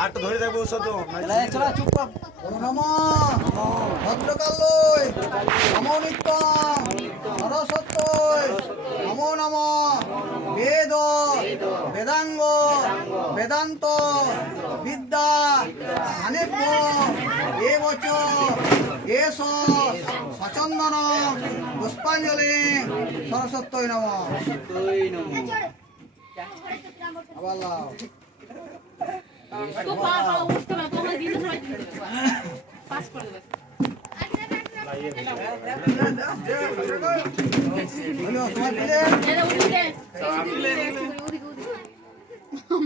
আর তো ধরে থাকবো তো চলা চুপ কর। নম ভদ্রকাল্যই নমো নিত্যং সরস্বত্যই নমো নম বেদ বেদাঙ্গ বেদান্ত বিদ্যা স্থানেভ্য এবচ এষ সচন্দন পুষ্পাঞ্জলি সরস্বত্যই নম। আবার লাও। তো পা উঠতে না তো দিন সময় দিন পাস করে দেবে হলো তোমার দিলে এরা উঠে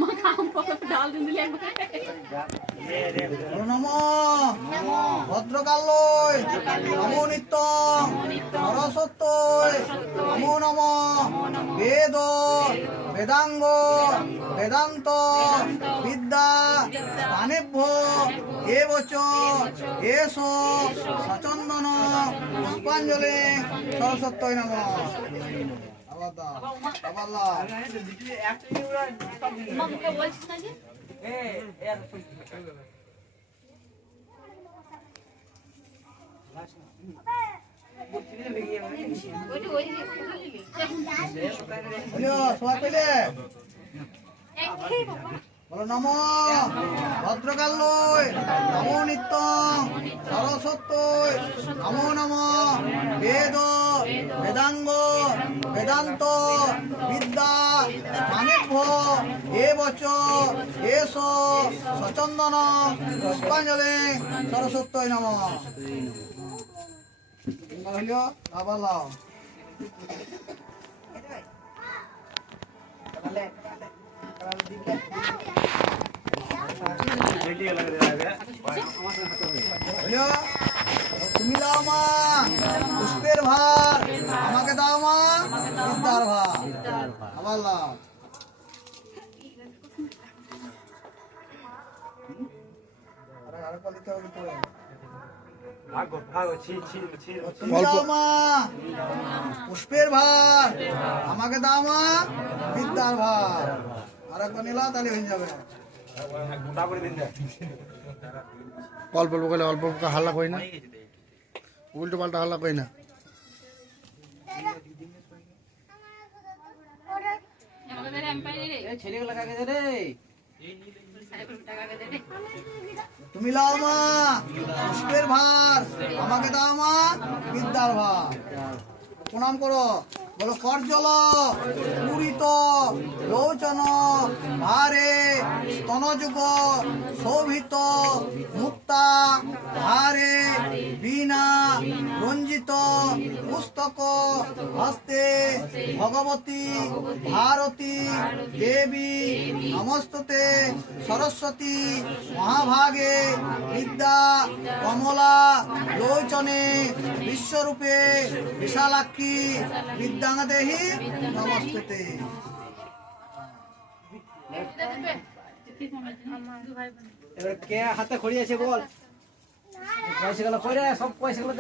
মা কাম করে ডাল দিন দিলে নম ভদ্রকাল্যই নমো নিত্যং সরস্বত্যই নমো নম বেদ বেদাঙ্গ বেদান্ত বিদ্যা স্থানেভ্য এবচ এষ সচন্দন পুষ্পাঞ্জলি সরস্বত্যই নম। আবার দাও আবার লাও। মাকে বলছিস না যে হলো সবাই পেলে বলো নম ভদ্রকাল্যই নমো নিত্যং সরস্বত্যই নমো নম বেদ বেদাঙ্গ বেদান্ত বিদ্যা স্থানেভ্য এবচ এষ সচন্দন পুষ্পাঞ্জলি সরস্বত্যই নম। হইল আবার লাও। তুমি দাও মা পুষ্পের ভার আমাকে দাও মা বিদ্যার ভার। আবার লাও। তুমি দাও মা পুষ্পের ভার আমাকে দাও মা বিদ্যার ভার। আর একবার নিলা তাহলে হয়ে যাবে। অল্প অল্প করে অল্প অল্প হাল্লা করি না, উল্টো পাল্টা হাল্লা করি না। তুমি লাও মা পুষ্পের ভার আমাকে দাও মা বিদ্যার ভার। প্রণাম করো বলো করজল পুরিত লোচন ভারে স্তনযুগ শোভিত মুক্তা ভারে বীণা রঞ্জিত পুস্তক হস্তে ভগবতী ভারতী দেবী নমস্তুতে সরস্বতী মহাভাগে বিদ্যা কমলা লোচনে বিশ্বরূপে বিশালাক্ষী বিদ্যাঙ্গদেহি নমস্তুতে। এবার কে হাতে খড়িয়েছে বল, পয়সাগুলো করে সব পয়সাগুলো